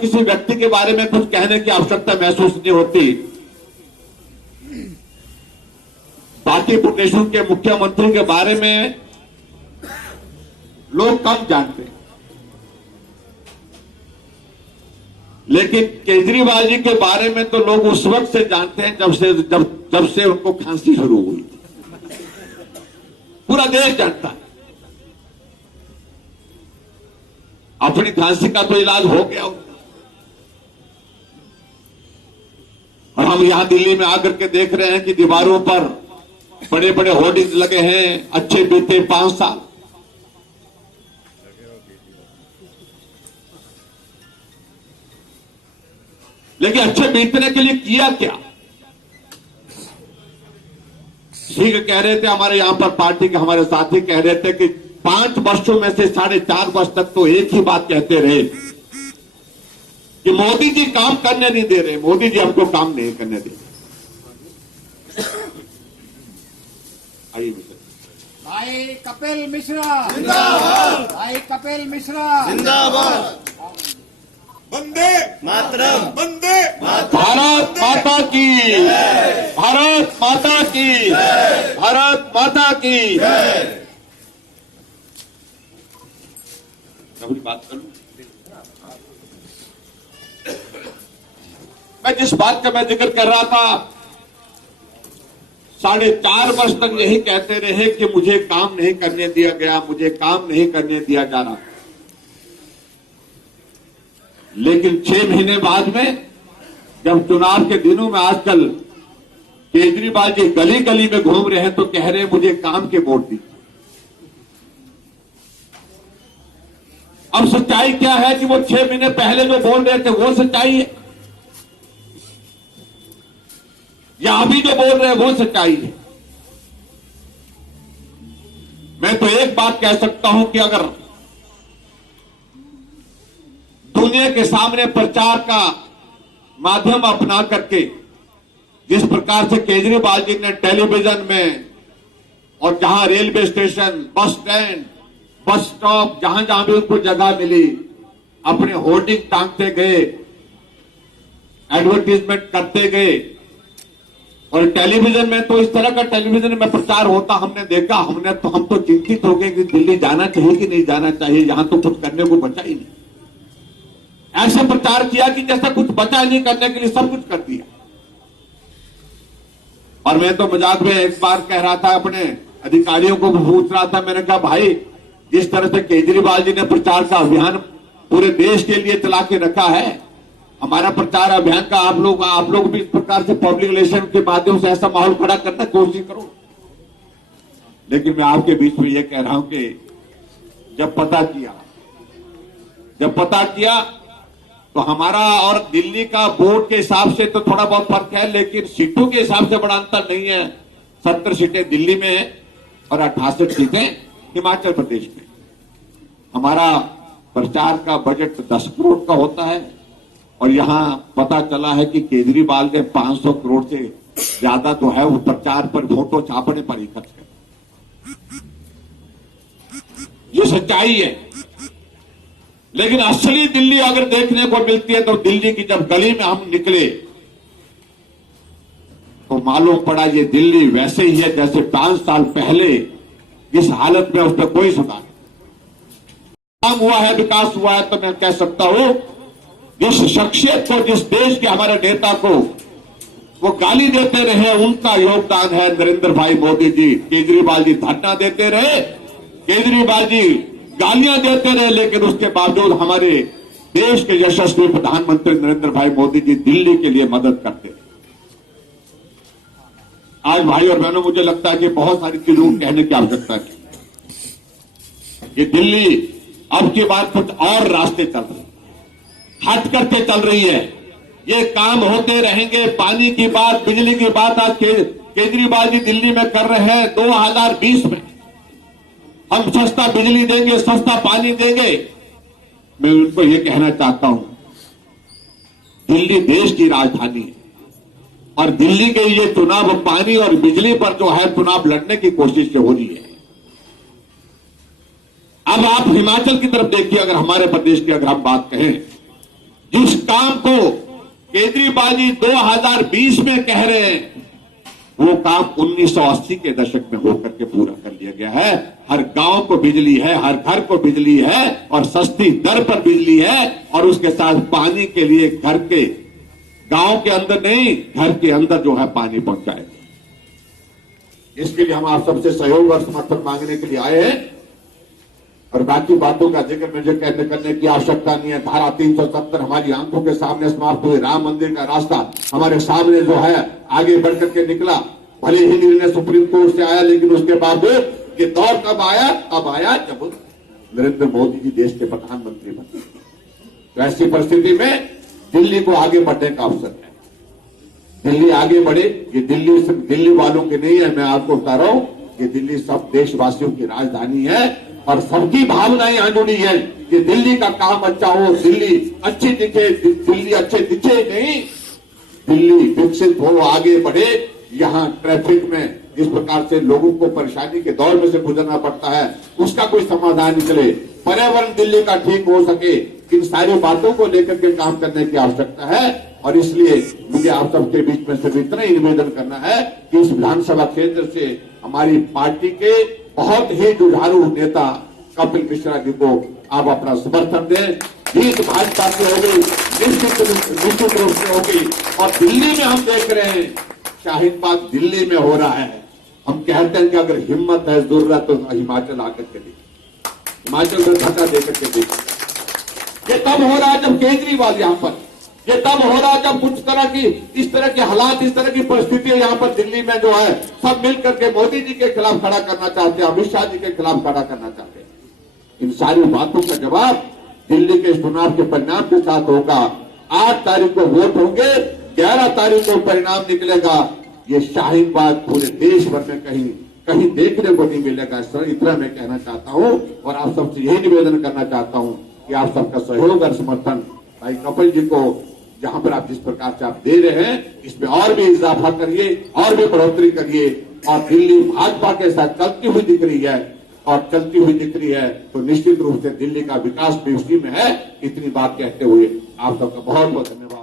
किसी व्यक्ति के बारे में कुछ कहने की आवश्यकता महसूस नहीं होती। बाकी प्रदेशों के मुख्यमंत्री के बारे में लोग कम जानते हैं, लेकिन केजरीवाल जी के बारे में तो लोग उस वक्त से जानते हैं जब से उनको खांसी शुरू हुई। पूरा देश जानता है। अपनी खांसी का तो इलाज हो गया उनका, और हम यहां दिल्ली में आकर के देख रहे हैं कि दीवारों पर बड़े बड़े होर्डिंग्स लगे हैं, अच्छे बीते 5 साल। लेकिन अच्छे बीतने के लिए किया क्या? ठीक कह रहे थे हमारे यहां पर पार्टी के हमारे साथी कह रहे थे कि 5 वर्षों में से 4.5 वर्ष तक तो एक ही बात कहते रहे कि मोदी जी काम करने नहीं दे रहे, मोदी जी हमको काम नहीं करने दे रहे। आइए भाई कपिल मिश्रा जिंदाबाद, भाई कपिल मिश्रा जिंदाबाद। वंदे मातरम, वंदे भारत माता की, भारत माता की, भारत माता की। अपनी बात करूं, मैं जिस बात का मैं जिक्र कर रहा था, 4.5 वर्ष तक यही कहते रहे कि मुझे काम नहीं करने दिया गया, मुझे काम नहीं करने दिया जा रहा। लेकिन 6 महीने बाद में जब चुनाव के दिनों में आजकल केजरीवाल जी गली गली में घूम रहे हैं तो कह रहे हैं मुझे काम के वोट दी। अब सच्चाई क्या है कि वो 6 महीने पहले जो बोल रहे थे वो सच्चाई है, या अभी जो बोल रहे हैं वो सच्चाई है? मैं तो एक बात कह सकता हूं कि अगर दुनिया के सामने प्रचार का माध्यम अपना करके जिस प्रकार से केजरीवाल जी ने टेलीविजन में और जहां railway station, bus stand, bus stop, जहां जहां भी उनको जगह मिली अपने होर्डिंग टांगते गए, एडवर्टीजमेंट करते गए, और टेलीविजन में तो इस तरह का टेलीविजन में प्रचार होता हमने देखा। हम तो चिंतित हो गए कि दिल्ली जाना चाहिए कि नहीं जाना चाहिए, यहां तो कुछ करने को बचा ही नहीं। ऐसा प्रचार किया कि जैसा कुछ बचा नहीं करने के लिए सब कुछ कर दिया। और मैं तो मजाक में एक बार कह रहा था, अपने अधिकारियों को पूछ रहा था, मैंने कहा भाई जिस तरह से केजरीवाल जी ने प्रचार का अभियान पूरे देश के लिए चला के रखा है, हमारा प्रचार अभियान का आप लोग भी इस प्रकार से पब्लिक रिलेशन के माध्यम से ऐसा माहौल खड़ा करने की कोशिश करो। लेकिन मैं आपके बीच में यह कह रहा हूं कि जब पता किया तो हमारा और दिल्ली का वोट के हिसाब से तो थोड़ा बहुत फर्क है, लेकिन सीटों के हिसाब से बड़ा अंतर नहीं है। 70 सीटें दिल्ली में है और 68 सीटें हिमाचल प्रदेश में। हमारा प्रचार का बजट 10 करोड़ का होता है और यहां पता चला है कि केजरीवाल ने 500 करोड़ से ज्यादा तो है वो प्रचार पर, फोटो छापने पर ही खर्च कर। ये सच्चाई है। लेकिन असली दिल्ली अगर देखने को मिलती है तो दिल्ली की जब गली में हम निकले तो मालूम पड़ा ये दिल्ली वैसे ही है जैसे 5 साल पहले जिस हालत में, उसमें कोई सुधार काम हुआ है, विकास हुआ है। तो मैं कह सकता हूं जिस शख्सियत को, जिस देश के हमारे नेता को वो गाली देते रहे, उनका योगदान है नरेंद्र भाई मोदी जी। केजरीवाल जी धरना देते रहे, केजरीवाल जी गालियां देते रहे, लेकिन उसके बावजूद हमारे देश के यशस्वी प्रधानमंत्री नरेंद्र भाई मोदी जी दिल्ली के लिए मदद करते रहे। आज भाई और बहनों, मुझे लगता है कि बहुत सारी चीजों कहने की आवश्यकता है कि दिल्ली अब की बात कुछ और रास्ते चल रहे, हट करके चल रही है। ये काम होते रहेंगे। पानी की बात, बिजली की बात आज केजरीवाल जी दिल्ली में कर रहे हैं। 2020 में हम सस्ता बिजली देंगे, सस्ता पानी देंगे। मैं उनको ये कहना चाहता हूं, दिल्ली देश की राजधानी है और दिल्ली के ये चुनाव पानी और बिजली पर जो है चुनाव लड़ने की कोशिश हो रही है। अब आप हिमाचल की तरफ देखिए, अगर हमारे प्रदेश की अगर हम बात कहें जिस काम को केजरीवाल जी 2020 में कह रहे हैं, वो काम 1980 के दशक में होकर के पूरा कर लिया गया है। हर गांव को बिजली है, हर घर को बिजली है और सस्ती दर पर बिजली है, और उसके साथ पानी के लिए घर के, गांव के अंदर नहीं, घर के अंदर जो है पानी पहुंचाए। इसके लिए हम आप सबसे सहयोग और समर्थन मांगने के लिए आए हैं, और बाकी बातों का जिक्र मुझे करने की आवश्यकता नहीं है। धारा 370 हमारी आंखों के सामने समाप्त हुई। राम मंदिर का रास्ता हमारे सामने जो है आगे बढ़कर के निकला। भले ही निर्णय सुप्रीम कोर्ट से आया, लेकिन उसके बावजूद ये दौर कब आया? अब आया जब नरेंद्र मोदी जी देश के प्रधानमंत्री बने। तो ऐसी परिस्थिति में दिल्ली को आगे बढ़ने का अवसर है। दिल्ली आगे बढ़े, ये दिल्ली सिर्फ दिल्ली वालों की नहीं है, मैं आपको बता रहा हूं, ये दिल्ली सब देशवासियों की राजधानी है और सबकी भावनाएं यहां जुड़ी है कि दिल्ली का काम अच्छा हो, दिल्ली अच्छी दिखे, दिल्ली अच्छे दिखे नहीं, दिल्ली विकसित हो, आगे बढ़े। यहां ट्रैफिक में जिस प्रकार से लोगों को परेशानी के दौर में से गुजरना पड़ता है, उसका कोई समाधान निकले, पर्यावरण दिल्ली का ठीक हो सके, इन सारी बातों को लेकर के काम करने की आवश्यकता है। और इसलिए मुझे आप सबके बीच में सिर्फ इतना ही निवेदन करना है कि इस विधानसभा क्षेत्र से हमारी पार्टी के बहुत ही जुझारू नेता कपिल मिश्रा जी को आप अपना समर्थन दें। जीत भाजपा की होगी, निश्चित रूप से होगी। और दिल्ली में हम देख रहे हैं, शाहीन बाग दिल्ली में हो रहा है। हम कहते हैं कि अगर हिम्मत है, जरूरत, तो हिमाचल आकर के देखिए, हिमाचल में धक्का देकर के देखिए। ये तब हो रहा है जब केजरीवाल यहां पर, ये तब हो रहा है जब कुछ तरह की इस तरह के हालात, इस तरह की परिस्थितियां यहां पर दिल्ली में जो है, सब मिलकर के मोदी जी के खिलाफ खड़ा करना चाहते हैं, अमित शाह जी के खिलाफ खड़ा करना चाहते हैं। इन सारी बातों का जवाब दिल्ली के चुनाव के परिणाम के साथ होगा। 8 तारीख को वोट होंगे, 11 तारीख को परिणाम निकलेगा। ये शाहीन बाग पूरे देश भर में कहीं देखने को नहीं मिलेगा। इतना मैं कहना चाहता हूं और आप सबसे यही निवेदन करना चाहता हूं कि आप सबका सहयोग और समर्थन भाई कपिल जी को जहां पर आप जिस प्रकार से आप दे रहे हैं, इसमें और भी इजाफा करिए, और भी बढ़ोतरी करिए। और दिल्ली भाजपा के साथ चलती हुई दिख रही है, और चलती हुई दिख रही है, तो निश्चित रूप से दिल्ली का विकास भी उसी में है। इतनी बात कहते हुए आप सबका बहुत बहुत धन्यवाद।